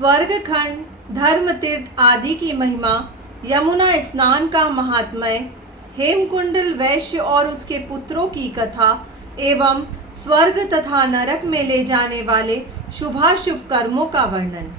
स्वर्ग खंड, धर्म तीर्थ आदि की महिमा, यमुना स्नान का महात्म्य, हेमकुंडल वैश्य और उसके पुत्रों की कथा एवं स्वर्ग तथा नरक में ले जाने वाले शुभाशुभ कर्मों का वर्णन।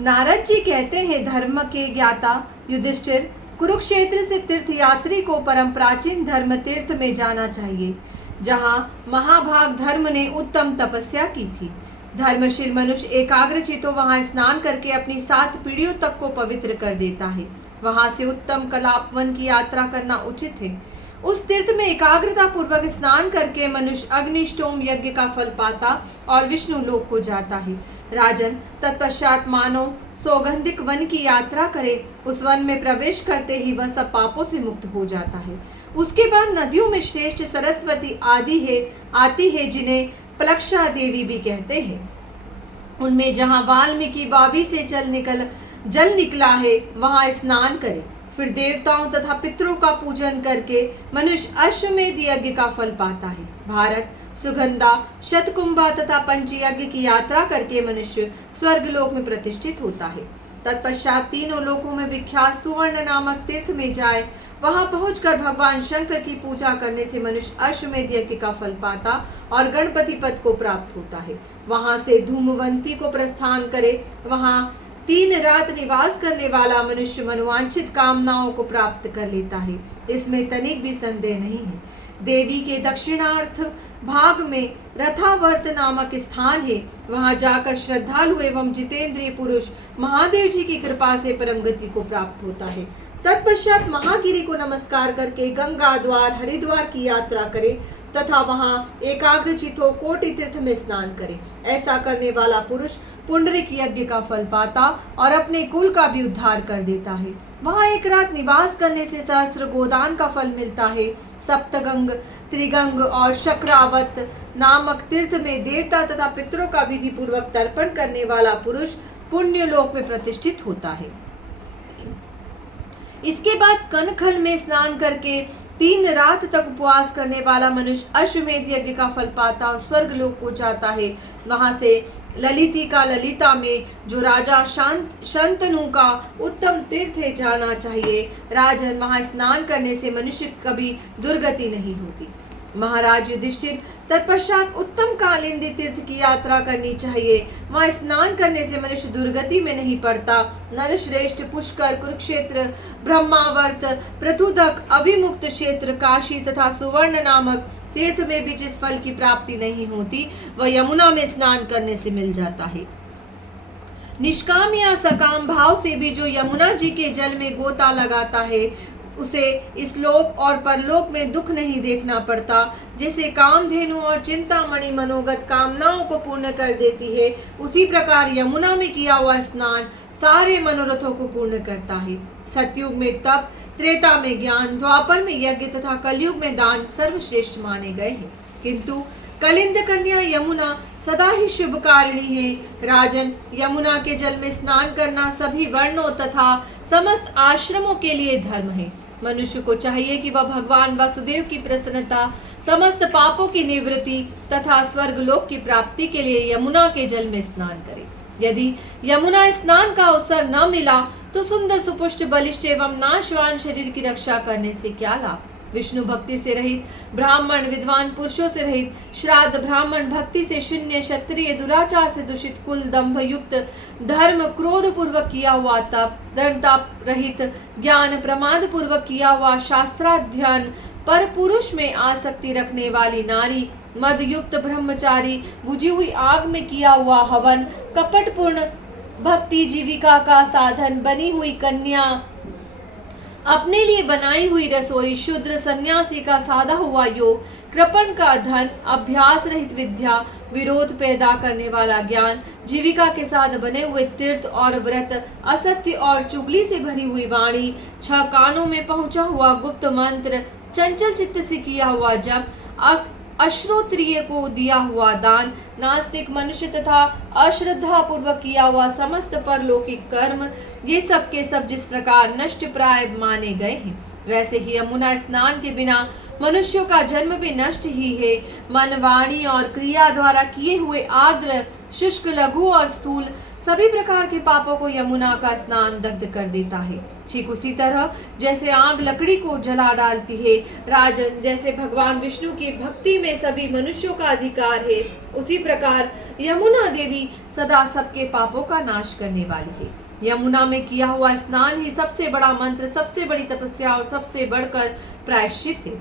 नारद जी कहते हैं, धर्म के ज्ञाता युधिष्ठिर, कुरुक्षेत्र से तीर्थयात्री को परम प्राचीन धर्म तीर्थ में जाना चाहिए, जहाँ महाभाग धर्म ने उत्तम तपस्या की थी। धर्मशील मनुष्य एकाग्रचित्त वहां स्नान करके अपनी 7 पीढ़ियों तक को पवित्र कर देता है। वहां से उत्तम कलापवन की यात्रा करना उचित है। उस तीर्थ में एकाग्रता पूर्वक स्नान करके मनुष्य अग्निष्टोम यज्ञ का फल पाता और विष्णु लोक को जाता है। राजन, तत्पश्चात मानव सौगंधिक वन की यात्रा करे। उस वन में प्रवेश करते ही वह सब पापों से मुक्त हो जाता है। उसके बाद नदियों में श्रेष्ठ सरस्वती आती है, जिन्हें प्लक्षा देवी भी कहते हैं। उनमें जहाँ वाल्मीकि बाबी से जल निकला है, वहां स्नान करे। फिर देवताओं तथा पितरों का पूजन करके मनुष्य अश्वमेध यज्ञ का फल पाता है। भारत, सुगंधा, शतकुंभा तथा पंचयज्ञ की यात्रा करके मनुष्य स्वर्गलोक में प्रतिष्ठित होता है। तत्पश्चात तीनों लोकों में विख्यात सुवर्ण नामक तीर्थ में जाए। वहां पहुंचकर भगवान शंकर की पूजा करने से मनुष्य अश्वमेध यज्ञ का फल पाता और गणपति पद को प्राप्त होता है। वहां से धूमवंती को प्रस्थान करे। वहां 3 रात निवास करने वाला मनुष्य मनोवांछित कामनाओं को प्राप्त कर लेता है, इसमें तनिक भी संदेह नहीं है। देवी के दक्षिणार्थ भाग में रथावर्त नामक स्थान है। वहां जाकर श्रद्धालु एवं जितेंद्रिय पुरुष महादेव जी की कृपा से परम गति को प्राप्त होता है। तत्पश्चात महागिरी को नमस्कार करके गंगा द्वार हरिद्वार की यात्रा करे तथा वहां एकाग्रचित्त हो कोटि तीर्थ में स्नान करे। ऐसा करने वाला पुरुष पुंडरीक यज्ञ का फल पाता और अपने कुल का भी उद्धार कर देता है। वहां 1 रात निवास करने से सहस्त्र गोदान का फल मिलता है। सप्तगंग, त्रिगंग और शक्रावत नामक तीर्थ में देवता तथा पितरों का विधि पूर्वक तर्पण करने वाला पुरुष पुण्य लोक में प्रतिष्ठित होता है। इसके बाद कनखल में स्नान करके 3 रात तक उपवास करने वाला मनुष्य अश्वमेध यज्ञ का फल पाता और स्वर्ग लोक को जाता है। वहां से ललिता में जो राजा शंतनु का उत्तम तीर्थ है जाना चाहिए। राजन, वहां स्नान करने से मनुष्य कभी दुर्गति नहीं होती। महाराज युधिष्ठिर, तत्पश्चात उत्तम कालिंदी तीर्थ की यात्रा करनी चाहिए। वहां स्नान करने से मनुष्य दुर्गति में नहीं पड़ता। नरश्रेष्ठ, पुष्कर, कुरुक्षेत्र, ब्रह्मावर्त, पृथुदक, अभिमुक्त क्षेत्र, काशी तथा सुवर्ण नामक तीर्थ में भी जिस फल की प्राप्ति नहीं होती, वह यमुना में स्नान करने से मिल जाता है। निष्काम या सकाम भाव से भी जो यमुना जी के जल में गोता लगाता है, उसे इस लोक और परलोक में दुख नहीं देखना पड़ता। जैसे कामधेनु और चिंतामणि मनोगत कामनाओं को पूर्ण कर देती है, उसी प्रकार यमुना में किया हुआ स्नान सारे मनोरथों को पूर्ण करता है। सतयुग में तप, त्रेता में ज्ञान, द्वापर में यज्ञ तथा कलयुग में दान सर्वश्रेष्ठ माने गए हैं। किंतु कलिंद कन्या यमुना सदा ही शुभकारिणी है। राजन, यमुना के जल में स्नान करना सभी वर्णों तथा समस्त आश्रमों के लिए धर्म है। मनुष्य को चाहिए कि वह भगवान वासुदेव की प्रसन्नता, समस्त पापों की निवृत्ति तथा स्वर्गलोक की प्राप्ति के लिए यमुना के जल में स्नान करे। यदि यमुना स्नान का अवसर न मिला तो सुंदर, सुपुष्ट, बलिष्ठ एवं नाशवान शरीर की रक्षा करने से क्या लाभ। विष्णु भक्ति से रहित ब्राह्मण, विद्वान पुरुषों से रहित श्राद्ध, ब्राह्मण भक्ति से शून्य, क्षत्रिय, दुराचार से दूषित, कुल दंभ युक्त, धर्म क्रोध पूर्वक किया हुआ तप, दंताप रहित, ज्ञान प्रमाद पूर्वक किया हुआ शास्त्राध्ययन, पर पुरुष में आसक्ति रखने वाली नारी, मद युक्त ब्रह्मचारी, बुझी हुई आग में किया हुआ हवन, कपटपूर्ण भक्ति जीविका का साधन बनी हुई कन्या, अपने लिए बनाई हुई रसोई, शूद्र सन्यासी का साधा हुआ योग, कृपण का धन, अभ्यास रहित विद्या, विरोध पैदा करने वाला ज्ञान, जीविका के साथ बने हुए तीर्थ और व्रत, असत्य और चुगली से भरी हुई वाणी, 6 कानों में पहुंचा हुआ गुप्त मंत्र, चंचल चित्त से किया हुआ जप, अश्रोत्रिय को दिया हुआ दान, नास्तिक मनुष्य तथा अश्रद्धा पूर्वक किया हुआ समस्त परलौकिक कर्म, ये सब के सब जिस प्रकार नष्ट प्राय माने गए हैं, वैसे ही यमुना स्नान के बिना मनुष्यों का जन्म भी नष्ट ही है। मन, वाणी और क्रिया द्वारा किए हुए आर्द्र, शुष्क, लघु और स्थूल सभी प्रकार के पापों को यमुना का स्नान दग्ध कर देता है। ठीक उसी तरह जैसे आग लकड़ी को जला डालती है, राजन, जैसे भगवान विष्णु की भक्ति में सभी मनुष्यों का अधिकार है, उसी प्रकार यमुना देवी सदा सबके पापों का नाश करने वाली है। यमुना में किया हुआ स्नान ही सबसे बड़ा मंत्र, सबसे बड़ी तपस्या और सबसे बढ़कर प्रायश्चित है।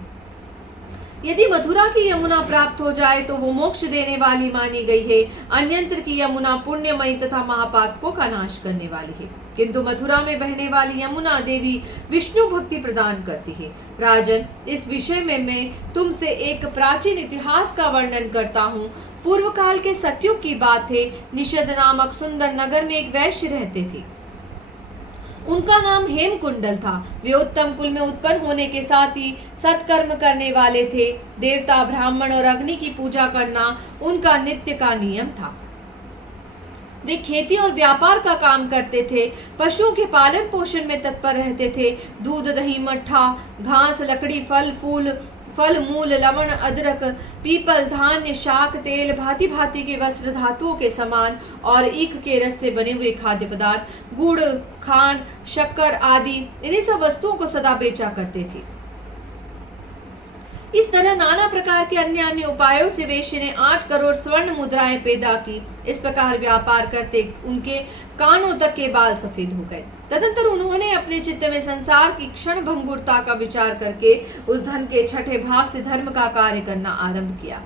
यदि मथुरा की यमुना प्राप्त हो जाए तो वो मोक्ष देने वाली मानी गई है। अन्यंत्र की यमुना पुण्यमयी तथा महापातकों का नाश करने वाली है, किंतु मथुरा में बहने वाली यमुना देवी विष्णु भक्ति प्रदान करती है। राजन, इस विषय में मैं तुमसे एक प्राचीन इतिहास का वर्णन करता हूँ। पूर्व काल के सतयुग की बात है। निषद नामक सुंदर नगर में एक वैश्य रहते थे। उनका नाम हेमकुंडल था। वे उत्तम कुल में उत्पन्न होने के साथ ही सत्कर्म करने वाले थे। देवता, ब्राह्मण और अग्नि की पूजा करना उनका नित्य का नियम था। वे खेती और व्यापार का काम करते थे। पशुओं के पालन पोषण में तत्पर रहते थे। दूध, दही, मट्ठा, घास, लकड़ी, फल मूल, लवण, अदरक, पीपल, धान्य, शाक, तेल, भांति भांति के वस्त्र, धातुओं के सामान और ईख के रस से बने हुए खाद्य पदार्थ, गुड़, खांड, शक्कर आदि इन्हीं सब वस्तुओं को सदा बेचा करते थे। इस तरह नाना प्रकार के अन्य अन्य उपायों से वेश्य ने 8 करोड़ स्वर्ण मुद्राएं पैदा की। इस प्रकार व्यापार करते उनके कानों तक के बाल सफेद हो गए। तदंतर उन्होंने अपने चित्त में संसार की क्षण भंगुरता का विचार करके उस धन के छठे भाग से धर्म का कार्य करना आरंभ किया।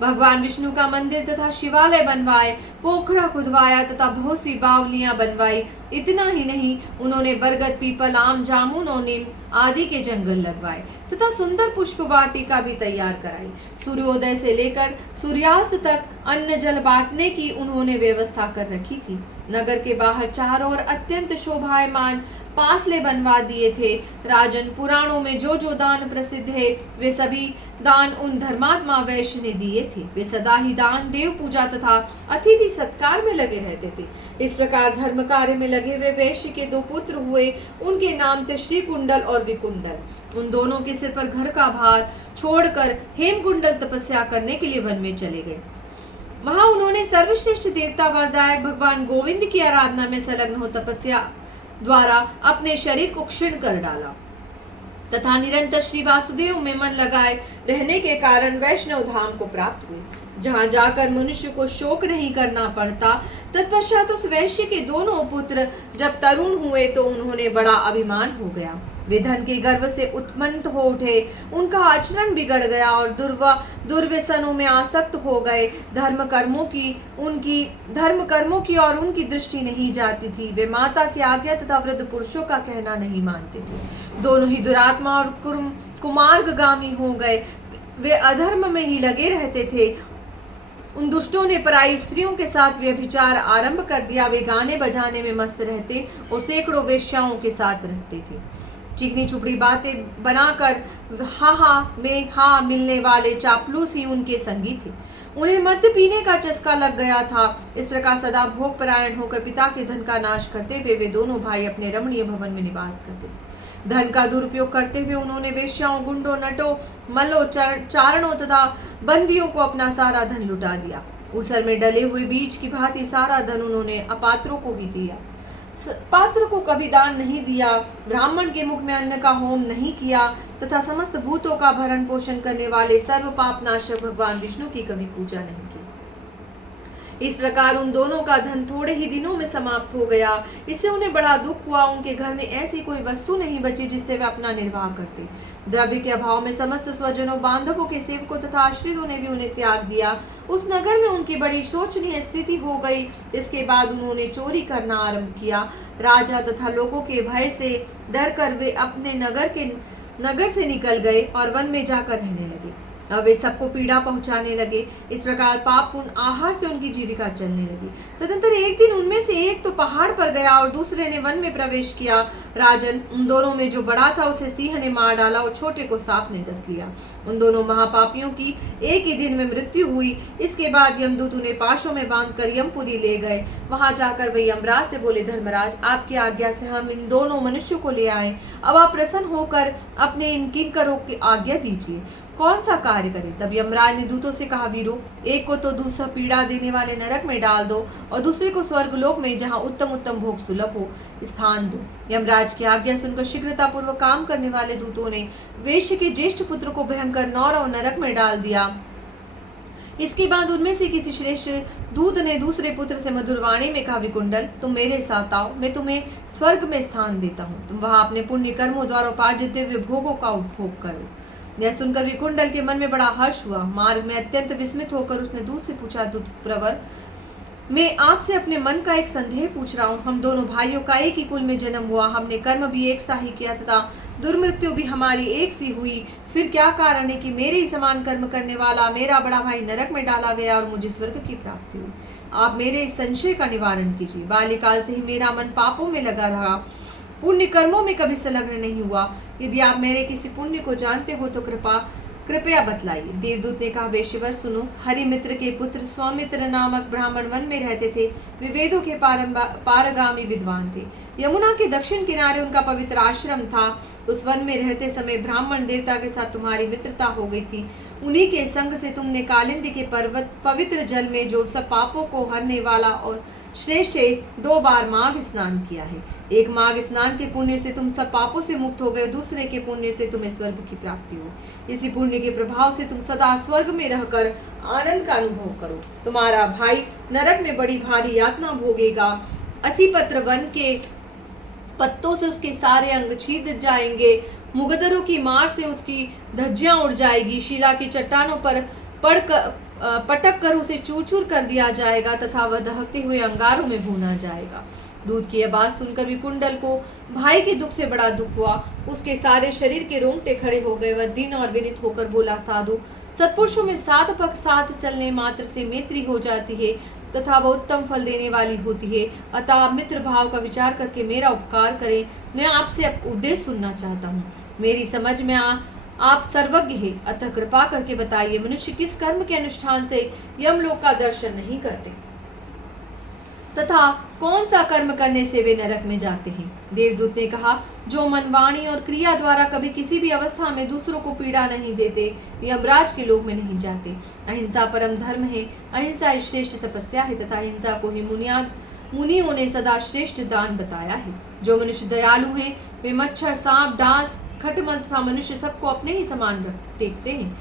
भगवान विष्णु का मंदिर तथा शिवालय बनवाए, पोखरा खुदवाया तथा बहुत सी बावलियां बनवाई। इतना ही नहीं, उन्होंने बरगद, पीपल, आम, जामुन और नीम आदि के जंगल लगवाए तथा सुंदर पुष्प वाटिका भी तैयार कराई। सूर्योदय से लेकर सूर्यास्त तक अन्न जल बांटने की उन्होंने व्यवस्था कर रखी थी। नगर के बाहर चारों ओर अत्यंत शोभायमान पासले बनवा दिए थे। राजन, पुराणों में जो जो दान प्रसिद्ध है वे सभी दान उन धर्मात्मा वैश्य ने दिए थे। वे सदा ही दान, देव पूजा तथा अतिथि सत्कार में लगे रहते थे। इस प्रकार धर्म कार्य में लगे हुए वैश्य के 2 पुत्र हुए। उनके नाम थे श्री कुंडल और विकुंडल। उन दोनों के सिर पर घर का भार छोड़कर हेमकुंडल तपस्या करने के लिए वन में चले गए। वहां उन्होंने सर्वश्रेष्ठ देवता वरदायक भगवान गोविंद की आराधना में संलग्न हो तपस्या द्वारा अपने शरीर को क्षीण कर डाला तथा निरंतर श्री वासुदेव में मन लगाए रहने के कारण वैष्णव धाम को प्राप्त हुए, जहां जाकर मनुष्य को शोक नहीं करना पड़ता। तत्पश्चात उस वैश्य के दोनों पुत्र जब तरुण हुए तो उन्होंने बड़ा अभिमान हो गया। वे धन के गर्व से उत्मन्त हो उठे। उनका आचरण बिगड़ गया और दुर्व्यसनों में आसक्त हो गए। धर्म कर्मों की और उनकी दृष्टि नहीं जाती थी। वे माता की आज्ञा तथा वृद्ध पुरुषों का कहना नहीं मानते थे। दोनों ही दुरात्मा और कुमार्गगामी हो गए। वे अधर्म में ही लगे रहते थे। उन दुष्टों ने पराई स्त्रियों के साथ व्यभिचार आरंभ कर दिया। वे गाने बजाने में मस्त रहते और सैकड़ों वेश्याओं के साथ रहते थे। चिकनी चुपड़ी बातें बनाकर हा मिलने वाले चापलूस ही उनके संगी थे। उन्हें मद्य पीने का चस्का लग गया था। इस प्रकार सदा भोग परायण होकर पिता के धन का नाश करते हुए वे दोनों भाई अपने रमणीय भवन में निवास करते। धन का दुरुपयोग करते हुए उन्होंने वेश्याओं, गुंडों, नटों, मल्लों, चारणों तथा बंदियों को अपना सारा धन लुटा दिया। उसर में डले हुए बीज की भांति सारा धन उन्होंने अपात्रों को ही दिया। पात्र को कभी दान नहीं दिया। ब्राह्मण के मुख में अन्न का होम नहीं किया तथा समस्त भूतों का भरण पोषण करने वाले सर्व पाप नाशक भगवान विष्णु की कभी पूजा नहीं की। इस प्रकार उन दोनों का धन थोड़े ही दिनों में समाप्त हो गया। इससे उन्हें बड़ा दुख हुआ। उनके घर में ऐसी कोई वस्तु नहीं बची जिससे वे अपना निर्वाह करते। द्रव्य के अभाव में समस्त स्वजनों, बांधवों के सेवकों तथा आश्रितों ने भी उन्हें त्याग दिया। उस नगर में उनकी बड़ी शोचनीय स्थिति हो गई। इसके बाद उन्होंने चोरी करना आरंभ किया। राजा तथा लोगों के भय से डरकर वे अपने नगर से निकल गए और वन में जाकर रहने लगे। अब वे सबको पीड़ा पहुंचाने लगे। इस प्रकार पापपूर्ण आहार से उनकी जीविका चलने लगी। तदंतर एक दिन उनमें से एक तो पहाड़ पर गया और दूसरे ने वन में प्रवेश किया। राजन, उन दोनों में जो बड़ा था उसे सिंह ने मार डाला और छोटे को सांप ने डस लिया। उन दोनों महापापियों की एक ही दिन में मृत्यु हुई। इसके बाद यमदूत उन्हें पाशों में बांधकर यमपुरी ले गए। वहां जाकर वे यमराज से बोले, धर्मराज, आपकी आज्ञा से हम इन दोनों मनुष्यों को ले आए। अब आप प्रसन्न होकर अपने इन किंकरों की आज्ञा दीजिए। कौन सा कार्य करे। तब यमराज ने दूतों से कहा, वीरो, एक को तो दूसरा पीड़ा देने वाले नरक में डाल दो और दूसरे को स्वर्गलोक में, जहाँ उत्तम उत्तम भोग सुलभ हो, स्थान दो। यमराज की आज्ञा सुनकर शीघ्रता पूर्वक काम करने वाले दूतों ने वेश्य के ज्येष्ठ पुत्र को भयंकर नौरव नरक में डाल दिया। इसके बाद उनमें से किसी श्रेष्ठ दूत ने दूसरे पुत्र से मधुर वाणी में कहा, विकुंडल, तुम मेरे साथ आओ, मैं तुम्हें स्वर्ग में स्थान देता हूँ। तुम वहां अपने पुण्य कर्मों द्वारा उपार्जित दिव्य भोगों का उपभोग करो। यह सुनकर विकुंडल के मन में बड़ा हर्ष हुआ। मार्ग में अत्यंत विस्मित होकर उसने दूत से पूछा, दूत प्रवर, मैं आपसे अपने मन का एक संदेह पूछ रहा हूँ। हम दोनों भाइयों का एक ही कुल में जन्म हुआ, हमने कर्म भी एक सा ही किया तथा दुर्मृत्यु भी हमारी एक सी हुई। फिर क्या कारण है कि मेरे ही समान कर्म करने वाला मेरा बड़ा भाई नरक में डाला गया और मुझे स्वर्ग की प्राप्ति हुई? आप मेरे इस संशय का निवारण कीजिए। बाल्यकाल से ही मेरा मन पापों में लगा रहा, पुण्य कर्मों में कभी संलग्न नहीं हुआ। यदि आप मेरे किसी पुण्य को जानते हो तो कृपया बतलाइए। देवदूत ने कहा, वेश्यवर, सुनो। हरिमित्र के पुत्र स्वामित्र नामक ब्राह्मण वन में रहते थे। वे वेदों के पारगामी विद्वान थे। यमुना के दक्षिण किनारे उनका पवित्र आश्रम था। उस वन में रहते समय ब्राह्मण देवता के साथ तुम्हारी मित्रता हो गई थी। उन्हीं के संग से तुमने कालिंदी के पवित्र जल में जो सब पापों को हरने वाला और श्रेष्ठ 2 बार माघ स्नान किया है। एक माघ स्नान के पुण्य से तुम सब पापों से मुक्त हो गए, दूसरे के पुण्य से तुम्हें स्वर्ग की प्राप्ति हो। इसी पुण्य के प्रभाव से तुम सदा स्वर्ग में रहकर आनंद का अनुभव करो। तुम्हारा भाई नरक में बड़ी भारी यातना भोगेगा। असीपत्र वन के पत्तों से उसके सारे अंग छीद जाएंगे। मुगदरों की मार से उसकी धज्जियां उड़ जाएगी। शिला की चट्टानों पर पटक कर उसे चूर चूर कर दिया जाएगा तथा वह दहकते हुए अंगारों में भूना जाएगा। दूत की यह बात सुनकर विकुंडल को भाई के दुख से बड़ा दुख हुआ। उसके सारे शरीर के रोंगटे खड़े हो गए। वह दीन और विनीत होकर बोला, साधु, सत्पुरुषों में 7 पग साथ चलने मात्र से मैत्री हो जाती है तथा वह उत्तम फल देने वाली होती है। अतः आप मित्र भाव का विचार करके मेरा उपकार करें। मैं आपसे उपदेश सुनना चाहता हूँ। मेरी समझ में आप सर्वज्ञ है, अतः कृपा करके बताइए, मनुष्य किस कर्म के अनुष्ठान से यमलोक का दर्शन नहीं करते तथा कौन सा कर्म करने से वे नरक में जाते हैं? देवदूत ने कहा, जो मन, वाणी और क्रिया द्वारा कभी किसी भी अवस्था में दूसरों को पीड़ा नहीं देते, वे यमराज के लोक में नहीं जाते। अहिंसा परम धर्म है। अहिंसा ही श्रेष्ठ तपस्या है तथा अहिंसा को ही मुनियों ने सदा श्रेष्ठ दान बताया है। जो मनुष्य दयालु हैं, वे मच्छर, सांप, डांस, खटमल तथा मनुष्य सबको अपने ही समान देखते हैं।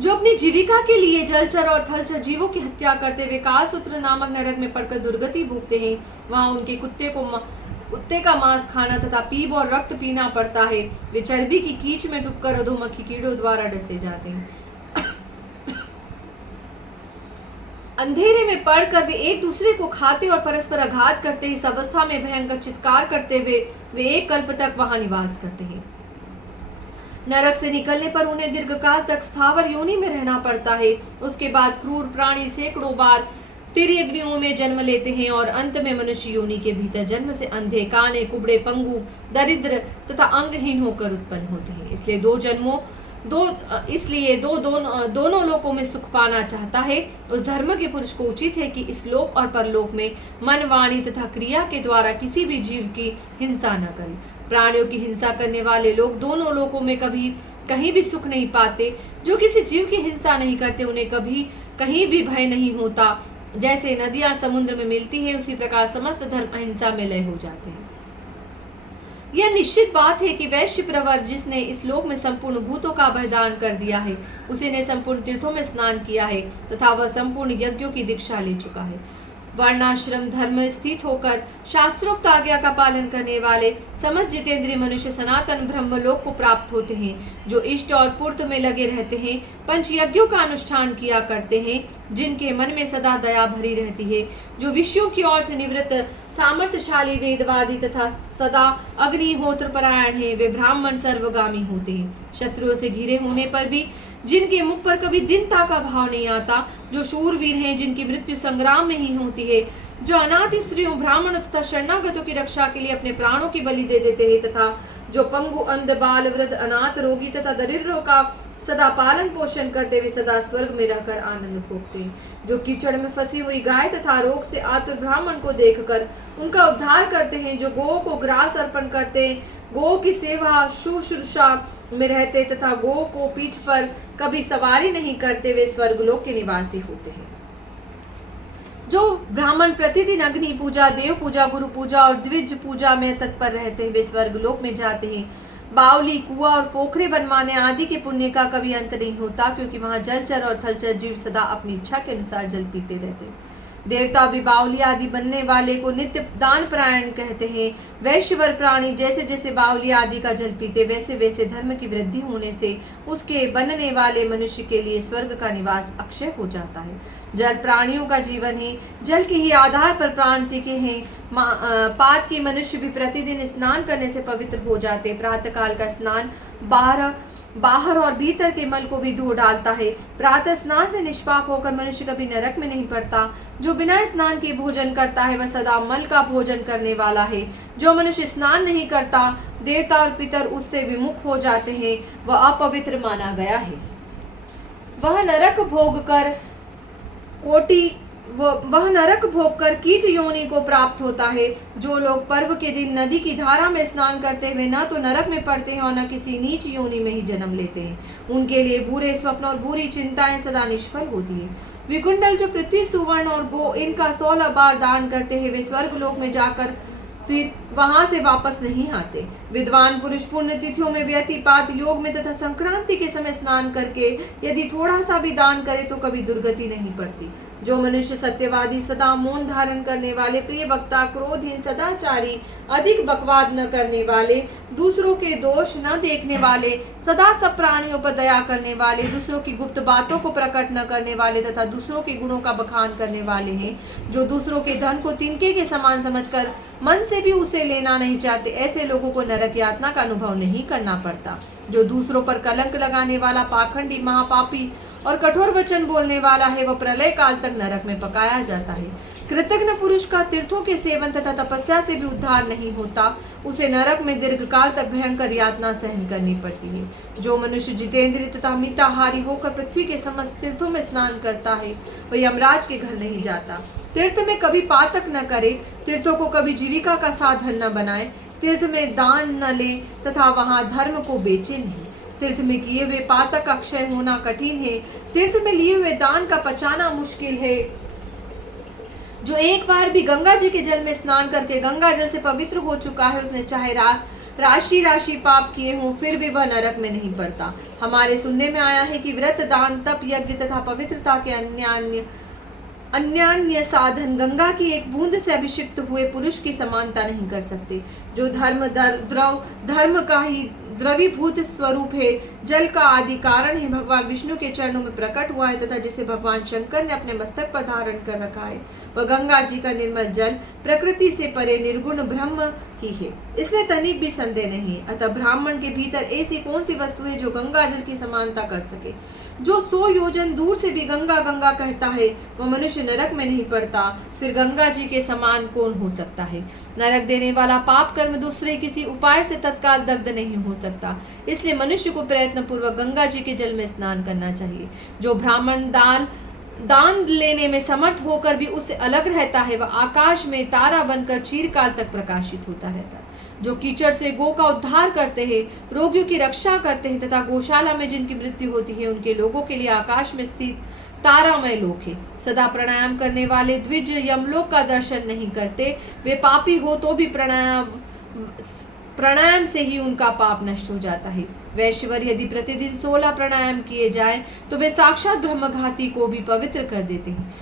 जो अपनी जीविका के लिए जलचर और थलचर जीवों की हत्या करते हुए कालसूत्र नामक नरक में पड़कर दुर्गति भोगते हैं, वहां उनके कुत्ते का मांस खाना तथा पीप और रक्त पीना पड़ता है। वे चर्बी की कीच में डूबकर अधोमुखी कीड़ों द्वारा डसे जाते हैं। अंधेरे में पड़कर वे एक दूसरे को खाते और परस्पर आघात करते। इस अवस्था में भयंकर चित्कार करते हुए वे एक कल्प तक वहां निवास करते हैं। नरक से निकलने पर उन्हें दीर्घकाल तक स्थावर योनि में रहना पड़ता है। उसके बाद क्रूर प्राणी सैकड़ों बार तिर्यग्नियों में जन्म लेते हैं और अंत में मनुष्य योनि के भीतर जन्म से अंधे, काने, कुबड़े, पंगु, दरिद्र तथा अंगहीन होकर उत्पन्न होते हैं। इसलिए दोनों लोकों में सुख पाना चाहता है, उस धर्म के पुरुष को उचित है कि इस लोक और परलोक में मन, वाणी तथा क्रिया के द्वारा किसी भी जीव की हिंसा न करे। प्राणियों की हिंसा करने वाले लोग दोनों लोकों में कहीं भी सुख नहीं पाते। जो किसी जीव की हिंसा नहीं करते, उन्हें कभी कहीं भी भय नहीं होता। जैसे नदियां समुद्र में मिलती है, उसी प्रकार समस्त धर्म अहिंसा में लय हो जाते हैं। यह निश्चित बात है कि वैश्य प्रवर जिसने इस लोक में संपूर्ण भूतों का बलिदान कर दिया है, उसी ने संपूर्ण तीर्थों में स्नान किया है तथा वह संपूर्ण यज्ञों की दीक्षा ले चुका है। वर्णाश्रम धर्म में स्थित होकर शास्त्रोक्त आज्ञा का पालन करने वाले समस्त जितेंद्रिय मनुष्य सनातन ब्रह्मलोक को प्राप्त होते हैं। जो इष्ट और पूर्त में लगे रहते हैं, पंच यज्ञों का अनुष्ठान किया करते हैं, जिनके मन में सदा दया भरी रहती है, जो विषयों की ओर से निवृत्त, सामर्थ्यशाली, वेदवादी तथा सदा अग्निहोत्र परायण है, वे ब्राह्मण सर्वगामी होते हैं। शत्रुओं से घिरे होने पर भी जिनके मुख पर कभी दीनता का भाव नहीं आता, जो शूरवीर हैं, जिनकी मृत्यु संग्राम में ही होती है, जो अनाथ स्त्रियों, ब्राह्मणों तथा शरणागतों की रक्षा के लिए अपने प्राणों की बलि दे देते हैं, तथा जो पंगु, अंध, बाल, वृद्ध, अनाथ, रोगी तथा दरिद्रों का सदा पालन पोषण करते हुए सदा स्वर्ग में रहकर आनंद भोगते हैं, जो कीचड़ में फंसी हुई गाय तथा रोग से आतुर ब्राह्मण को देखकर उनका उद्धार करते हैं, जो गौ को ग्रास अर्पण करते हैं, गौ की सेवा, शुश्रूषा में रहते तथा गो को पीठ पर कभी सवारी नहीं करते वे स्वर्गलोक के निवासी होते हैं। जो ब्राह्मण प्रतिदिन अग्नि पूजा, देव पूजा, गुरु पूजा और द्विज पूजा में तत्पर रहते हैं वे स्वर्गलोक में जाते हैं। बावली, कुआं और पोखरे बनवाने आदि के पुण्य का कभी अंत नहीं होता, क्योंकि वहां जलचर और थलचर जीव सदा अपनी इच्छा के अनुसार जल पीते रहते हैं। देवता भी बावली आदि बनने वाले को नित्य दान परायण कहते हैं। वैश्यवर प्राणी जैसे जैसे बावली आदि का जल पीते वैसे वैसे धर्म की वृद्धि होने से उसके बनने वाले मनुष्य के लिए स्वर्ग का निवास अक्षय हो जाता है। जल प्राणियों का जीवन है, जल के ही आधार पर प्राण टिके हैं। पात के मनुष्य भी प्रतिदिन स्नान करने से पवित्र हो जाते। प्रातः काल का स्नान बाहर और भीतर के मल को भी धो डालता है। प्रातः स्नान से निष्पाप होकर मनुष्य कभी नरक में नहीं पड़ता। जो बिना स्नान के भोजन करता है वह सदा मल का भोजन करने वाला है। जो मनुष्य स्नान नहीं करता, देवता और पितर उससे विमुख हो जाते हैं, वह अपवित्र माना गया है। वह नरक भोगकर कीट योनि को प्राप्त होता है। जो लोग पर्व के दिन नदी की धारा में स्नान करते हुए न तो नरक में पड़ते हैं और न किसी नीच योनि में ही जन्म लेते हैं, उनके लिए बुरे स्वप्न और बुरी चिंताएं सदा निष्फल होती है। विकुंडल जो पृथ्वी, सुवर्ण और गो इनका 16 बार दान करते हैं वे स्वर्ग लोक में जाकर फिर वहां से वापस नहीं आते। विद्वान पुरुष पुण्य तिथियों में व्यतिपात योग में तथा संक्रांति के समय स्नान करके यदि थोड़ा सा भी दान करे तो कभी दुर्गति नहीं पड़ती। जो मनुष्य सत्यवादी, सदा मौन धारण करने वाले, प्रिय वक्ता, क्रोधहीन, सदाचारी, अधिक बकवाद न करने वाले, दूसरों के दोष न देखने वाले, सदा सब प्राणियों पर दया करने वाले, दूसरों की गुप्त बातों को प्रकट न करने वाले तथा दूसरों के गुणों का बखान करने वाले हैं, जो दूसरों के धन को तिनके के समान समझकर मन से भी उसे लेना नहीं चाहते, ऐसे लोगों को नरक यातना का अनुभव नहीं करना पड़ता। जो दूसरों पर कलंक लगाने वाला, पाखंडी, महापापी और कठोर वचन बोलने वाला है वह प्रलय काल तक नरक में पकाया जाता है। कृतज्ञ पुरुष का तीर्थों के सेवन तथा तपस्या से भी उद्धार नहीं होता, उसे नरक में दीर्घ काल तक भयंकर यातना सहन करनी पड़ती है। जो मनुष्य जितेंद्रिय तथा मिताहारी होकर पृथ्वी के समस्त तीर्थों में स्नान करता है वह यमराज के घर नहीं जाता। तीर्थ में कभी पातक न करे, तीर्थों को कभी जीविका का साधन न बनाए, तीर्थ में दान न ले तथा वहां धर्म को बेचे नहीं। तीर्थ में किए हुए पातक का क्षय होना कठिन है, तीर्थ में लिए हुए दान का पचाना मुश्किल है। जो एक बार भी गंगा जी के जल में स्नान करके गंगा जल से पवित्र हो चुका है, उसने चाहे राशि राशि पाप किए हों फिर भी वह नरक में नहीं पड़ता। हमारे सुनने में आया है कि व्रत, दान, तप, यज्ञ तथा पवित्रता के अन्यान्य साधन गंगा की एक बूंद से अभिषिक्त हुए पुरुष की समानता नहीं कर सकते। जो धर्म का ही द्रवीभूत स्वरूप है, जल का आदि कारण है, भगवान विष्णु के चरणों में प्रकट हुआ है तथा जिसे भगवान शंकर ने अपने मस्तक पर धारण कर रखा है, वह गंगा जी का निर्मल जल प्रकृति से परे निर्गुण ब्रह्म ही है, इसमें तनिक भी संदेह नहीं। अतः ब्राह्मण के भीतर ऐसी कौन सी वस्तु है जो गंगा जल की समानता कर सके? जो 100 योजन दूर से भी गंगा गंगा कहता है वह मनुष्य नरक में नहीं पड़ता, फिर गंगा जी के समान कौन हो सकता है? नरक देने वाला पाप कर्म दूसरे किसी उपाय से तत्काल दग्ध नहीं हो सकता, इसलिए मनुष्य को प्रयत्न पूर्वक गंगा जी के जल में स्नान करना चाहिए। जो ब्राह्मण दान लेने में समर्थ होकर भी उससे अलग रहता है वह आकाश में तारा बनकर चिरकाल तक प्रकाशित होता रहता है। जो कीचड़ से गो का उद्धार करते हैं, रोगियों की रक्षा करते हैं तथा गौशाला में जिनकी मृत्यु होती है उनके लोगों के लिए आकाश में स्थित तारामय लोक है। सदा प्राणायाम करने वाले द्विज यमलोक का दर्शन नहीं करते, वे पापी हो तो भी प्राणायाम से ही उनका पाप नष्ट हो जाता है। वैश्यवर यदि प्रतिदिन 16 प्राणायाम किए जाएं तो वे साक्षात ब्रह्मघाती को भी पवित्र कर देते हैं।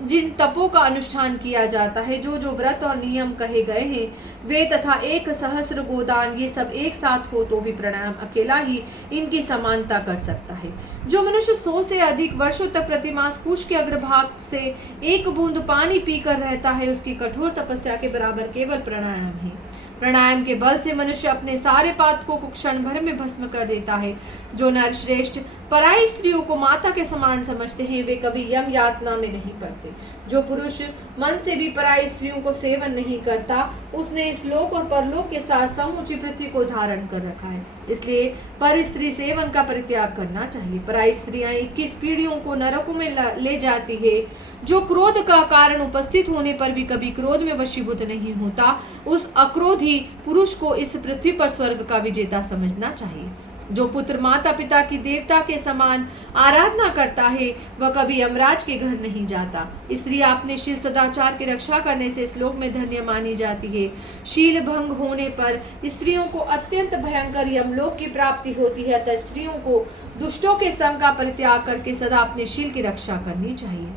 जिन तपों का अनुष्ठान किया जाता है, जो व्रत और नियम कहे गए हैं वे तथा 1 सहस्र गोदान, ये सब एक साथ हो तो भी प्राणायाम अकेला ही इनकी समानता कर सकता है। जो मनुष्य 100 से अधिक वर्षों तक प्रतिमास कुश के अग्रभाग से 1 बूंद पानी पीकर रहता है, उसकी कठोर तपस्या के बराबर केवल प्राणायाम है। प्राणायाम के बल से मनुष्य अपने सारे पातकों को क्षण भर में भस्म कर देता है। जो नर श्रेष्ठ पराई स्त्रियों को माता के समान समझते हैं वे कभी यम यातना में नहीं पड़ते। जो पुरुष मन से भी पराई स्त्रियों को सेवन नहीं करता, उसने इस लोक और परलोक के साथ समूची पृथ्वी को धारण कर रखा है, इसलिए पर स्त्री सेवन का परित्याग करना चाहिए। पराई स्त्रियां 21 पीढ़ियों को नरकों में ले जाती है। जो क्रोध का कारण उपस्थित होने पर भी कभी क्रोध में वशीभूत नहीं होता, उस अक्रोधी पुरुष को इस पृथ्वी पर स्वर्ग का विजेता समझना चाहिए। जो पुत्र माता पिता की देवता के समान आराधना करता है वह कभी यमराज के घर नहीं जाता। इसलिए आपने शील सदाचार की रक्षा करने से इस लोक में धन्य मानी जाती है। शील भंग होने पर स्त्रियों को अत्यंत भयंकर यमलोक की प्राप्ति होती है। अतः स्त्रियों को दुष्टों के संग का परित्याग करके सदा अपने शील की रक्षा करनी चाहिए।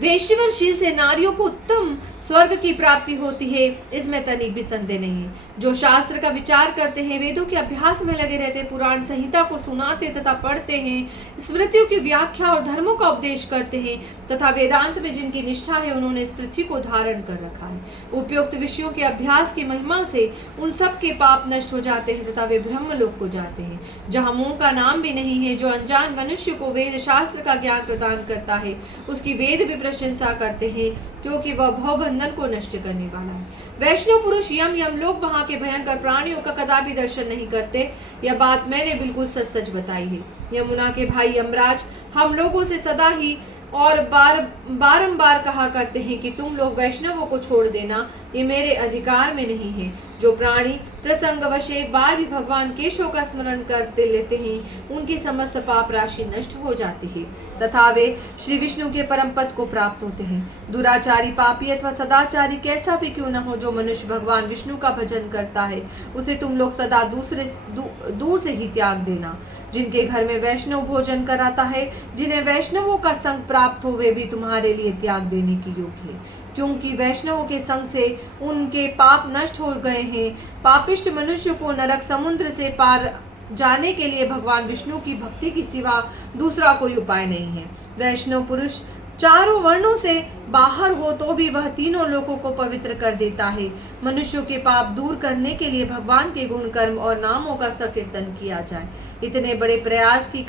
वेश्यवर शील से नारियों को उत्तम स्वर्ग की प्राप्ति होती है, इसमें तनिक भी संदेह नहीं है। जो शास्त्र का विचार करते हैं, वेदों के अभ्यास में लगे रहते, पुराण संहिता को सुनाते तथा पढ़ते हैं, स्मृतियों की व्याख्या और धर्मों का उपदेश करते हैं तथा वेदांत में जिनकी निष्ठा है उन्होंने इस पृथ्वी को धारण कर रखा है। उपयुक्त विषयों के अभ्यास की महिमा से उन सब के पाप नष्ट हो जाते हैं तथा वे ब्रह्मलोक को जाते हैं, जहाँ मोह का नाम भी नहीं है। जो अनजान मनुष्य को वेद शास्त्र का ज्ञान प्रदान करता है उसकी वेद भी प्रशंसा करते हैं, क्योंकि वह भवबंधन को नष्ट करने वाला है। वैष्णव पुरुष यमलोक वहां के भयंकर प्राणियों का कदापि दर्शन नहीं करते। यह बात मैंने बिल्कुल सच सच बताई है। यमुना के भाई यमराज हम लोगों से सदा ही और बारंबार कहा करते हैं कि तुम लोग वैष्णवों को छोड़ देना, ये मेरे अधिकार में नहीं है। जो प्राणी प्रसंगवश एक बार भी भगवान केशव का स्मरण करते लेते हैं उनकी समस्त पाप राशि नष्ट हो जाती है तथा वे श्री विष्णु के परम पद को प्राप्त होते हैं। दुराचारी, पापी अथवा सदाचारी कैसा भी क्यों न हो, जो मनुष्य भगवान विष्णु का भजन करता है उसे तुम लोग सदा दूर से ही त्याग देना। जिनके घर में वैष्णव भोजन कराता है, जिन्हें वैष्णवों का संग प्राप्त हो, वे भी तुम्हारे लिए त्याग देने की योग्य है, क्योंकि वैष्णवों के संग से उनके पाप नष्ट हो गए हैं। पापिष्ट मनुष्य को नरक समुद्र से पार जाने के लिए भगवान विष्णु की भक्ति के सिवा दूसरा कोई उपाय नहीं है। वैष्णव पुरुष चारों वर्णों से बाहर हो तो भी वह तीनों लोकों को पवित्र कर देता है। मनुष्यों के पाप दूर करने के लिए भगवान के गुण, कर्म और नामों का संकीर्तन किया जाए। इतने बड़े प्रयास की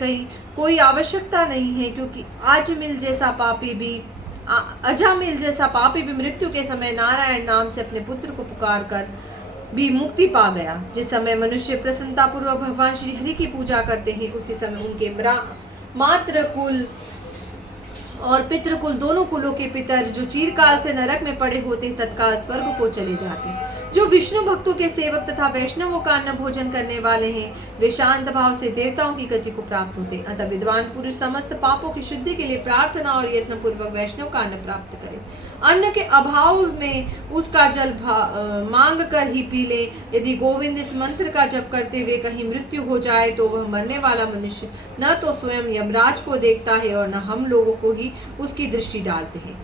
कोई आवश्यकता नहीं है, क्योंकि अजामिल जैसा पापी भी मृत्यु के समय नारायण नाम से अपने पुत्र को पुकार कर भी मुक्ति पा गया। जिस समय मनुष्य प्रसन्नता पूर्वक भगवान श्री हरि की पूजा करते हैं, उसी समय उनके मातृ कुल और पितृकुल दोनों कुलों के पितर जो चिरकाल से नरक में पड़े होते तत्काल स्वर्ग को चले जाते। जो विष्णु भक्तों के सेवक तथा वैष्णवों का अन्न भोजन करने वाले हैं, वे शांत भाव से देवताओं की गति को प्राप्त होते। अतः विद्वान पुरुष समस्त पापों की शुद्धि के लिए प्रार्थना और यत्न पूर्वक वैष्णव का अन्न प्राप्त करे। अन्न के अभाव में उसका जल मांग कर ही पी ले। यदि गोविंद इस मंत्र का जप करते हुए कहीं मृत्यु हो जाए तो वह मरने वाला मनुष्य न तो स्वयं यमराज को देखता है और न हम लोगों को ही उसकी दृष्टि डालते हैं।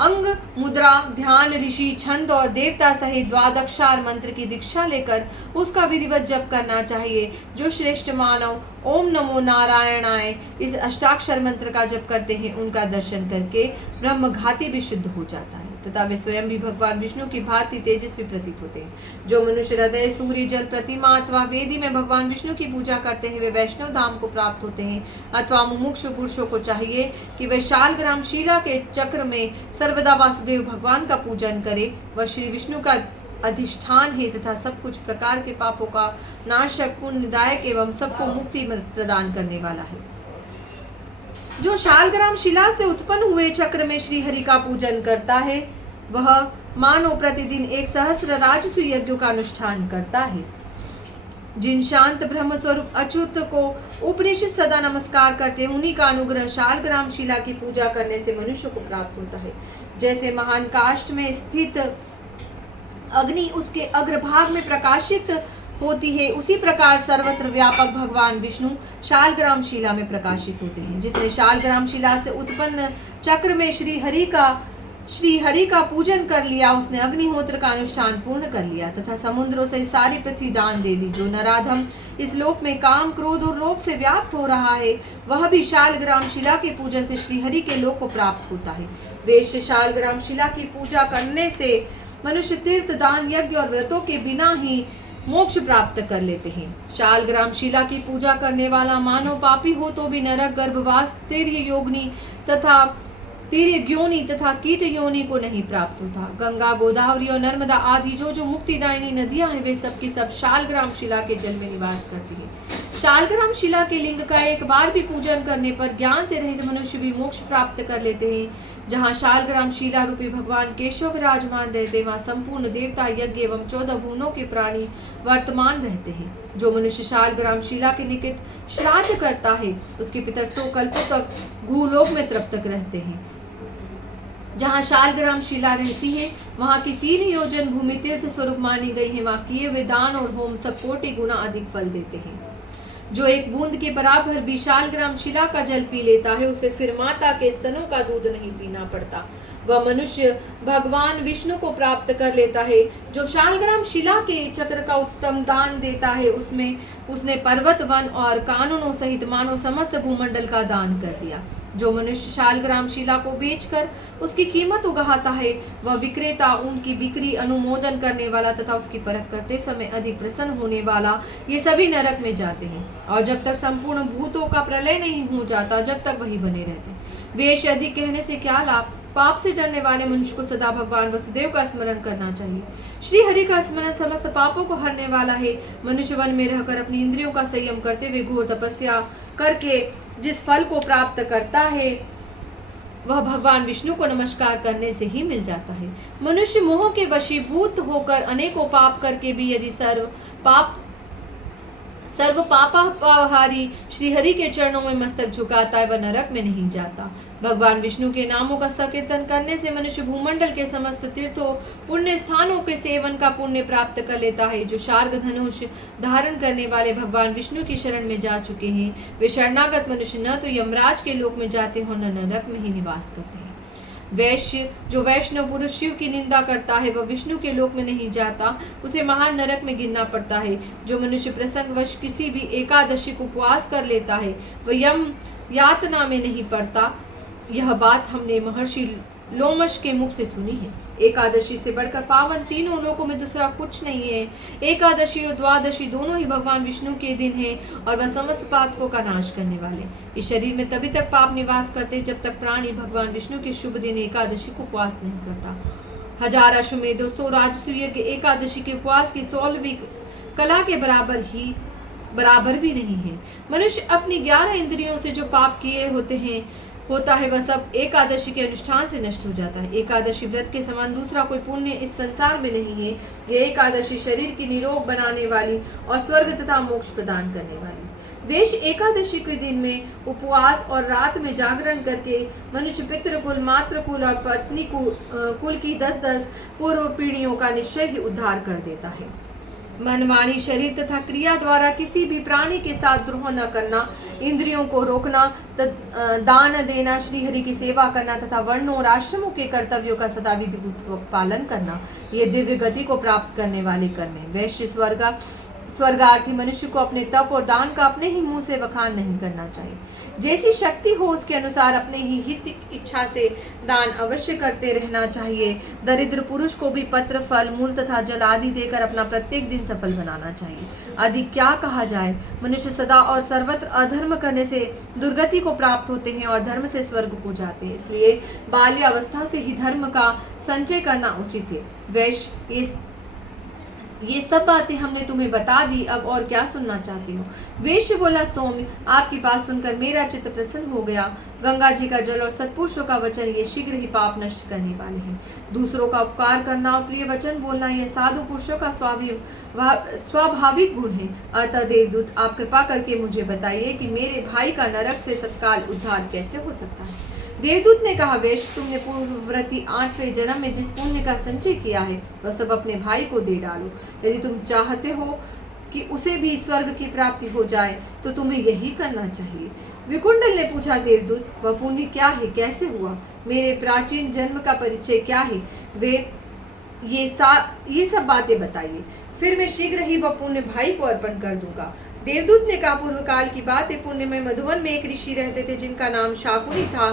अंग, मुद्रा, ध्यान, ऋषि, छंद और देवता सहित द्वादक्षार मंत्र की दीक्षा लेकर उसका विधिवत जप करना चाहिए। जो श्रेष्ठ मानव ओम नमो नारायणाय इस अष्टाक्षर मंत्र का जप करते हैं, उनका दर्शन करके ब्रह्मघाती भी शुद्ध हो जाता है तथा वे स्वयं भी भगवान विष्णु की भांति तेजस्वी प्रतीत होते हैं। जो मनुष्य हृदय, सूर्य, जल, प्रतिमा अथवा वेदी में भगवान विष्णु की पूजा करते हैं, वे वैष्णव धाम को प्राप्त होते हैं। अथवा मुमुक्षु पुरुषों को चाहिए कि वे शालग्राम शिला के चक्र में सर्वदा वासुदेव भगवान का पूजन करे। वह श्री विष्णु का अधिष्ठान है तथा सब कुछ प्रकार के पापों का नाशक, पुण्यदायक एवं सबको मुक्ति प्रदान करने वाला है। जो शालग्राम शिला से उत्पन्न हुए चक्र में श्री हरि का पूजन करता है, वह मानो प्रतिदिन 1 सहस्र राजस्व यज्ञों का अनुष्ठान करता है। जिन शांत ब्रह्म स्वरूप अच्युत को उपनिषद सदा नमस्कार करते हैं, उन्हीं का अनुग्रह शालग्राम शिला की पूजा करने से मनुष्य को प्राप्त होता है। जैसे महान काष्ठ में स्थित अग्नि उसके अग्रभाग में प्रकाशित होती है, उसी प्रकार सर्वत्र व्यापक भगवान विष्णु शालग्राम शिला में प्रकाशित होते हैं। जिसने शालग्राम शिला से उत्पन्न चक्र में श्री हरि का पूजन कर लिया, उसने अग्निहोत्र का अनुष्ठान पूर्ण कर लिया तथा समुद्रों से सारी पृथ्वी दान दे दी। जो नराधम इस लोक में काम, क्रोध और लोभ से व्याप्त हो रहा है, वह भी शालग्राम शिला के पूजन से श्री हरि के लोक को प्राप्त होता है। वैश्य शालग्राम शिला की पूजा करने से मनुष्य तीर्थ, दान, यज्ञ और व्रतों के बिना ही मोक्ष प्राप्त कर लेते हैं। शालग्राम शिला की पूजा करने वाला मानव पापी हो तो भी नरक, गर्भवास, तीर्य योनि तथा कीट योनि को नहीं प्राप्त होता। गंगा, गोदावरी और नर्मदा आदि जो मुक्तिदायिनी नदियां हैं, वे सब की सब शालग्राम शिला के जल में निवास करती है। शालग्राम शिला के लिंग का एक बार भी पूजन करने पर ज्ञान से रहित मनुष्य भी मोक्ष प्राप्त कर लेते हैं। जहाँ शालग्राम शिला रूपी भगवान केशव विराजमान रहते, वहाँ संपूर्ण देवता यज्ञ एवं 14 भुवनों के प्राणी वर्तमान रहते हैं। जो मनुष्य शालग्राम शिला के निकट श्राद्ध करता है, उसके पितर 100 कल्पों तक भूलोक में तृप्त रहते हैं। जहाँ शालग्राम शिला रहती है, वहाँ की 3 योजन भूमि तीर्थ स्वरूप मानी गई है। वहाँ किए हुए दान और होम सब कोटि गुना अधिक फल देते हैं। जो एक बूंद के बराबर भी शालग्राम शिला का जल पी लेता है, उसे फिर माता के स्तनों का दूध नहीं पीना पड़ता। वह मनुष्य भगवान विष्णु को प्राप्त कर लेता है। जो शालग्राम शिला के चक्र का उत्तम दान देता है, उसने पर्वत, वन और कानूनों सहित मानो समस्त भूमंडल का दान कर दिया। जो मनुष्य शालग्राम शिला को बेचकर उसकी कीमत उगाता है, वह विक्रेता उनकी बिक्री अनुमोदन करने वाला तथा उसकी परख करते समय अधिक प्रसन्न होने वाला, ये सभी नरक में जाते हैं। और जब तक संपूर्ण भूतों का प्रलय नहीं हो जाता, जब तक वही बने रहते। वेश अधिक कहने से क्या लाभ। पाप से डरने वाले मनुष्य को सदा भगवान वसुदेव का स्मरण करना चाहिए। श्री हरि का स्मरण समस्त पापों को हरने वाला है। मनुष्य वन में रहकर अपनी इंद्रियों का संयम करते हुए घोर तपस्या करके जिस फल को प्राप्त करता है, वह भगवान विष्णु को नमस्कार करने से ही मिल जाता है। मनुष्य मोह के वशीभूत होकर अनेकों पाप करके भी यदि सर्व पापाहारी श्री हरि के चरणों में मस्तक झुकाता है, वह नरक में नहीं जाता। भगवान विष्णु के नामों का संकीर्तन करने से मनुष्य भूमंडल के समस्त तीर्थों पुण्य स्थानों के सेवन का पुण्य प्राप्त कर लेता है। जो शार्ग धनुष धारण करने वाले भगवान विष्णु की शरण में जा चुके हैं, वे शरणागत मनुष्य न तो यमराज के लोक में जाते हो, न नरक में ही निवास करते हैं। वैश्य, जो वैष्णव पुरुष शिव की निंदा करता है, वह विष्णु के लोक में नहीं जाता, उसे महान नरक में गिनना पड़ता है। जो मनुष्य प्रसंगवश किसी भी एकादशी को उपवास कर लेता है, वह यम यातना में नहीं पड़ता। यह बात हमने महर्षि लोमश के मुख से सुनी है। एकादशी से बढ़कर पावन तीनों लोकों में दूसरा कुछ नहीं है। एकादशी और द्वादशी दोनों ही भगवान विष्णु के दिन हैं और वह समस्त पातकों का नाश करने वाले। इस शरीर में तभी तक पाप निवास करते जब तक प्राणी भगवान विष्णु के शुभ दिन एकादशी को उपवास नहीं करता। 1000 अश्वमेध 200 राजसूय के एकादशी के उपवास की 16वीं कला के बराबर भी नहीं है। मनुष्य अपनी 11 इंद्रियों से जो पाप किए होता है, वह सब एकादशी के अनुष्ठान से नष्ट हो जाता है। एकादशी व्रत के समान दूसरा कोई पुण्य इस संसार में नहीं है। यह एकादशी शरीर की निरोग बनाने वाली और स्वर्ग तथा मोक्ष प्रदान करने वाली। वेश एकादशी के दिन में उपवास और रात में जागरण करके मनुष्य पितृकुल, मातृकुल और पत्नी कुल की 10-10 पूर्व पीढ़ियों का निश्चय ही उद्धार कर देता है। मन, वाणी, शरीर तथा क्रिया द्वारा किसी भी प्राणी के साथ द्रोह न करना, इंद्रियों को रोकना, दान देना, श्री हरि की सेवा करना तथा वर्णों और आश्रमों के कर्तव्यों का सदा विधिपूर्वक पालन करना, ये दिव्य गति को प्राप्त करने वाले कर्म है। वैश्य स्वर्गार्थी मनुष्य को अपने तप और दान का अपने ही मुंह से बखान नहीं करना चाहिए। जैसी शक्ति हो उसके अनुसार अपने ही हित इच्छा से दान अवश्य करते रहना चाहिए। दरिद्र पुरुष को भी पत्र, फल, मूल तथा जल आदि देकर अपना प्रत्येक दिन सफल बनाना चाहिए। अधिक क्या कहा जाए। मनुष्य सदा और सर्वत्र अधर्म करने से दुर्गति को प्राप्त होते हैं और धर्म से स्वर्ग को जाते हैं। इसलिए बाल्यावस्था से ही धर्म का संचय करना उचित है। वैश्य, ये सब बातें हमने तुम्हें बता दी, अब और क्या सुनना चाहती हो। वेश्य बोला, सौम्य, आपकी बात सुनकर मेरा चित्त प्रसन्न हो गया। गंगा जी का जल और सत्पुरुषों का वचन ये शीघ्र ही पाप नष्ट करने वाले हैं। दूसरों का उपकार करना और प्रिय वचन बोलना यह साधु पुरुषों का स्वाभाविक गुण है। अतः देवदूत, आप कृपा करके मुझे बताइए कि मेरे भाई का नरक से तत्काल उद्धार कैसे हो सकता है। देवदूत ने कहा, वेश, तुमने पूर्ववर्ती 8वें जन्म में जिस पुण्य का संचय किया है, वह सब अपने भाई को दे डालो। यदि तुम चाहते हो कि उसे भी स्वर्ग की प्राप्ति हो जाए, तो तुम्हें यही करना चाहिए। विकुंडल ने पूछा, देवदूत, वह पुण्य क्या है, कैसे हुआ, मेरे प्राचीन जन्म का परिचय क्या है, वे ये सब बातें बताइए, फिर मैं शीघ्र ही वह पुण्य भाई को अर्पण कर दूंगा। देवदूत ने कहा, पूर्व काल की बात है। पुण्य में मधुवन में एक ऋषि रहते थे जिनका नाम शाकुनी था।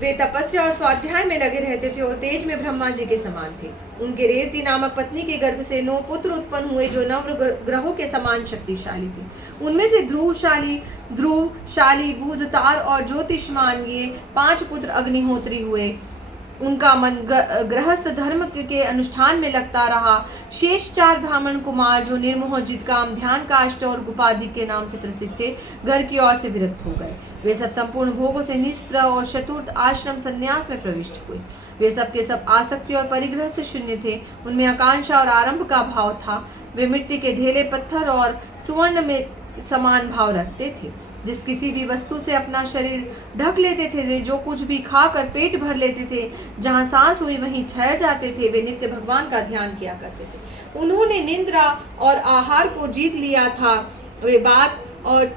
वे तपस्या और स्वाध्याय में लगे रहते थे और तेज में ब्रह्मा जी के समान थे। उनके रेवती नामक पत्नी के गर्भ से 9 पुत्र उत्पन्न हुए जो 9 ग्रहों के समान शक्तिशाली थे। उनमें से ध्रुव, शाली, बुध, तार और ज्योतिषमान ये 5 पुत्र अग्निहोत्री हुए। उनका मन गृहस्थ धर्म के अनुष्ठान में लगता रहा। शेष 4 ब्राह्मण कुमार जो निर्मोह, जितकाम, ध्यान, काष्ठ और गुपादि के नाम से प्रसिद्ध थे, घर की ओर से विरक्त हो गए। वे सब संपूर्ण भोगों से निष्प्रह और चतुर्थ आश्रम संन्यास में प्रविष्ट हुए। वे सब के सब आसक्ति और परिग्रह से शून्य थे। उनमें आकांक्षा और आरंभ का भाव था। वे मिट्टी के ढेले, पत्थर और सुवर्ण में समान भाव रखते थे। जिस किसी भी वस्तु से अपना शरीर ढक लेते थे, जो कुछ भी खाकर पेट भर लेते थे, जहाँ सांस हुई वहीं ठहर जाते थे, वे नित्य भगवान का ध्यान किया करते थे। उन्होंने निद्रा और आहार को जीत लिया था। वे बात और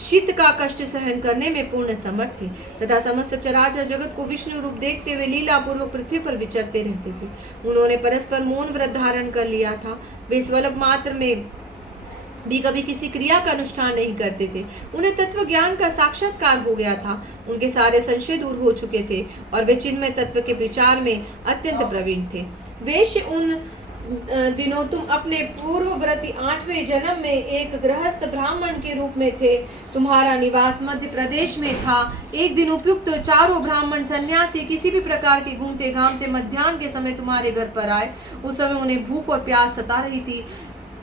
शीत का कष्ट सहन करने में पूर्ण समर्थ थे तथा समस्त चराचर जगत को विष्णु रूप देखते हुए लीला पूर्वक पृथ्वी पर विचरते रहते थे। उन्होंने परस्पर मौन व्रत धारण कर लिया था। वे स्वल्प मात्र में भी कभी किसी क्रिया का अनुष्ठान नहीं करते थे। उन्हें तत्व ज्ञान का साक्षात्कार हो गया था। उनके सारे संशय दूर हो चुके थे और वे चिन्मय तत्व के विचार में अत्यंत प्रवीण थे। वेश्य, उन दिनों तुम अपने पूर्ववर्ती 8वें जन्म में एक गृहस्थ ब्राह्मण के रूप में थे। तुम्हारा निवास मध्य प्रदेश में था। एक दिन उपयुक्त 4 ब्राह्मण सन्यासी किसी भी प्रकार के घूमते घामते मध्याह्न के समय तुम्हारे घर पर आए। उस समय उन्हें भूख और प्यास सता रही थी।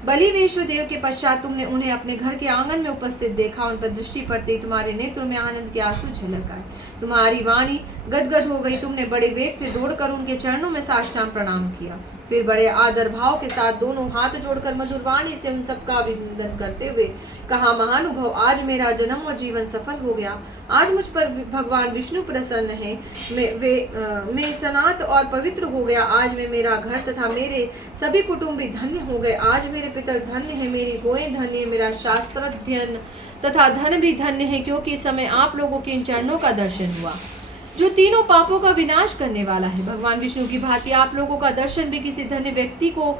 बलि वैश्वदेव के पश्चात तुमने उन्हें अपने घर के आंगन में उपस्थित देखा। उन पर दृष्टि पड़ते ही तुम्हारे नेत्रों में आनंद के आंसू झलक आए। तुम्हारी वाणी गदगद हो गई। तुमने बड़े वेग से दौड़कर उनके चरणों में साष्टांग प्रणाम किया। फिर बड़े आदर भाव के साथ दोनों हाथ जोड़कर मधुर वाणी से उन सबका अभिनंदन करते हुए कहा, महानुभाव, आज मेरा जन्म और जीवन सफल हो गया। आज मुझ पर भगवान विष्णु प्रसन्न है। मैं सनात और पवित्र हो गया। आज मैं मेरा घर तथा मेरे सभी कुटुंबी धन्य हो गए। आज मेरे पितर धन्य है, मेरी गोएं धन्य है, मेरा शास्त्राध्ययन तथा धन भी धन्य है, क्योंकि इस समय आप लोगों के इन चरणों का दर्शन हुआ जो तीनों पापों का विनाश करने वाला है। भगवान विष्णु की भांति आप लोगों का दर्शन भी किसी धन्य व्यक्ति को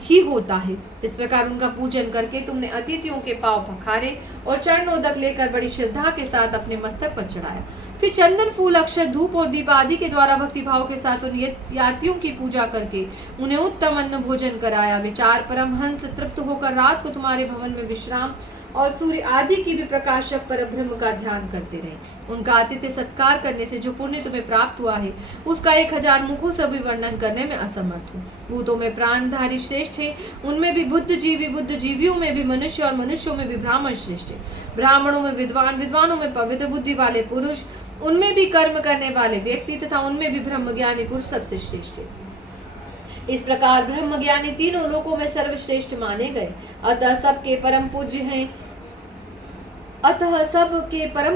ही होता है। इस प्रकार उनका पूजन करके तुमने अतिथियों के पांव पखारे और चरणोदक लेकर बड़ी श्रद्धा के साथ अपने मस्तक पर चढ़ाया। फिर चंदन, फूल, अक्षत, धूप और दीप आदि के द्वारा भक्ति भाव के साथ उन यात्रियों की पूजा करके उन्हें उत्तम अन्न भोजन कराया। वे 4 परमहंस तृप्त होकर रात को तुम्हारे भवन में विश्राम और सूर्य आदि की भी प्रकाशक परब्रह्म का ध्यान करते रहे। उनका आतिथ्य सत्कार करने से जो पुण्य तुम्हें प्राप्त हुआ है, उसका 1000 मुखों से भी वर्णन करने में असमर्थ हूँ। भूतों में प्राणधारी श्रेष्ठ है, उनमें भी बुद्ध जीवी, बुद्ध जीवियों में भी मनुष्य और मनुष्यों में भी ब्राह्मण श्रेष्ठ है। ब्राह्मणों में विद्वान, विद्वानों में पवित्र बुद्धि वाले पुरुष, उनमें भी कर्म करने वाले व्यक्ति तथा उनमें भी ब्रह्मज्ञानी पुरुष सबसे श्रेष्ठ है। इस प्रकार ब्रह्मज्ञानी तीनों लोकों में सर्वश्रेष्ठ माने गए। अतः सबके परम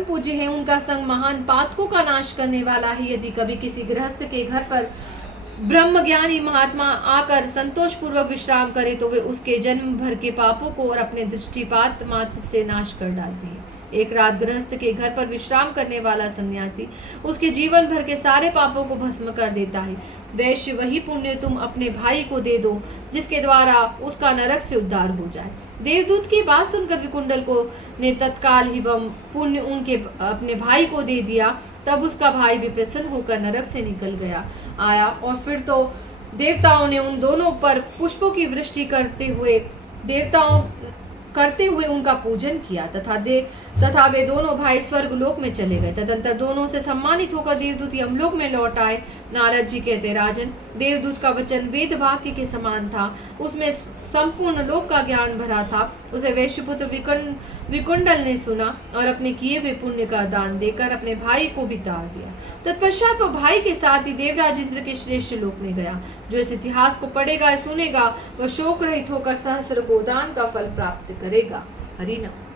पूज्य है। उनका संग महान पातकों का नाश करने वाला है। यदि कभी किसी गृहस्थ के घर पर ब्रह्मज्ञानी महात्मा आकर संतोष पूर्वक विश्राम करे तो वे उसके जन्म भर के पापों को और अपने दृष्टिपात मात्र से नाश कर डालते हैं। एक रात गृहस्थ के घर पर विश्राम करने वाला सन्यासी उसके जीवन भर के सारे पापों को भस्म कर देता है। वैश्य, वही पुण्य तुम अपने भाई को दे दो जिसके द्वारा उसका नरक से उद्धार हो जाए। देवदूत की बात सुनकर विकुंडल को ने तत्काल ही वह पुण्य उनके अपने भाई को दे दिया। तब उसका भाई भी प्रसन्न होकर नरक से निकल आया और फिर तो देवताओं ने उन दोनों पर पुष्पों की वृष्टि करते हुए उनका पूजन किया तथा वे दोनों भाई स्वर्ग लोक में चले गए। तदंतर दोनों से सम्मानित होकर देवदूत यमलोक में लौट आए। नारद जी कहते, राजन, देवदूत का वचन वेद वाक्य के समान था। उसमें संपूर्ण लोक का ज्ञान भरा था। उसे वैश्यपुत्र विकुंडल ने सुना और अपने किए हुए पुण्य का दान देकर अपने भाई को भी तार दिया। तत्पश्चात वह भाई के साथ ही देवराज इंद्र के श्रेष्ठ लोक में गया। जो इस इतिहास को पढ़ेगा, सुनेगा, वह शोक रहित होकर सहस्र गोदान का फल प्राप्त करेगा। हरि नाम।